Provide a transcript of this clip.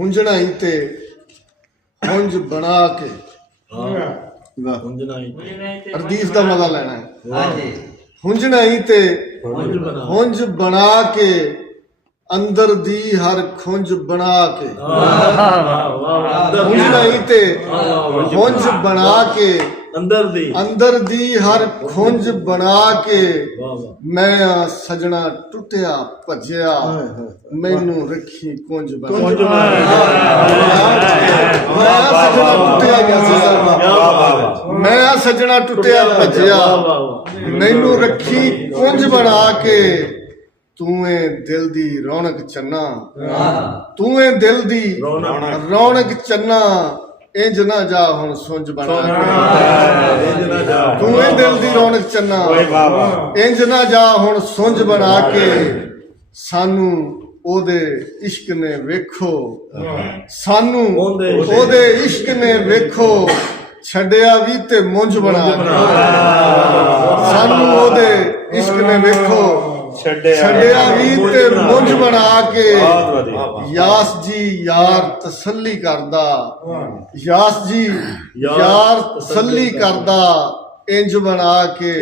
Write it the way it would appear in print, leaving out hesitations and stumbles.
ਹੁੰਜਣਾਈ ਤੇ ਹੁੰਜ ਬਣਾ ਕੇ ਅਰਦੀਸ ਦਾ ਮਜ਼ਾ ਲੈਣਾ ਹੈ। ਹੁੰਜਣਾਈ ਤੇ ਹੁੰਜ ਬਣਾ ਕੇ ਅੰਦਰ ਦੀ ਹਰ ਖੁੰਝ ਬਣਾ ਕੇ ਹੁੰਜਣਾਈ ਤੇ ਹੁੰਜ ਬਣਾ ਕੇ ਅੰਦਰ ਦੀ ਹਰ ਖੁੰਝ ਬਣਾ ਕੇ ਮੈਂ ਸਜਣਾ ਟੁੱਟਿਆ ਭੱਜਿਆ ਮੈਨੂੰ ਰੱਖੀ ਕੁੰਝ ਬਣਾ ਮੈਂ ਸਜਣਾ ਟੁੱਟਿਆ ਗਿਆ ਸੀ ਮੈਂ ਸਜਣਾ ਟੁੱਟਿਆ ਭੱਜਿਆ ਮੈਨੂੰ ਰੱਖੀ ਕੁੰਝ ਬਣਾ ਕੇ ਤੂੰ ਏ ਦਿਲ ਦੀ ਰੌਣਕ ਚੰਨਾ ਤੂੰ ਏ ਦਿਲ ਦੀ ਰੌਣਕ ਚੰਨਾ ਇੰਜ ਨਾ ਜਾ ਹੁਣ ਸੁੰਝ ਬਣਾ ਤੂੰ ਏ ਦਿਲ ਦੀ ਰੌਣਕ ਚੰਨਾ ਇੰਜ ਨਾ ਜਾ ਹੁਣ ਸੁੰਝ ਬਣਾ ਕੇ ਸਾਨੂੰ ਉਹਦੇ ਇਸ਼ਕ ਨੇ ਵੇਖੋ ਸਾਨੂੰ ਉਹਦੇ ਇਸ਼ਕ ਨੇ ਵੇਖੋ ਛੱਡਿਆ ਵੀ ਤੇ ਮੁੰਝ ਬਣਾ ਸਾਨੂੰ ਉਹਦੇ ਇਸ਼ਕ ਨੇ ਵੇਖੋ ਛੱਡਿਆ ਵੀ ਤੇ ਮੁੰਝ ਬਣਾ ਕੇ ਯਾਸ ਜੀ ਯਾਰ ਤਸੱਲੀ ਕਰਦਾ ਯਾਸ ਜੀ ਯਾਰ ਤਸੱਲੀ ਕਰਦਾ ਇੰਜ ਬਣਾ ਕੇ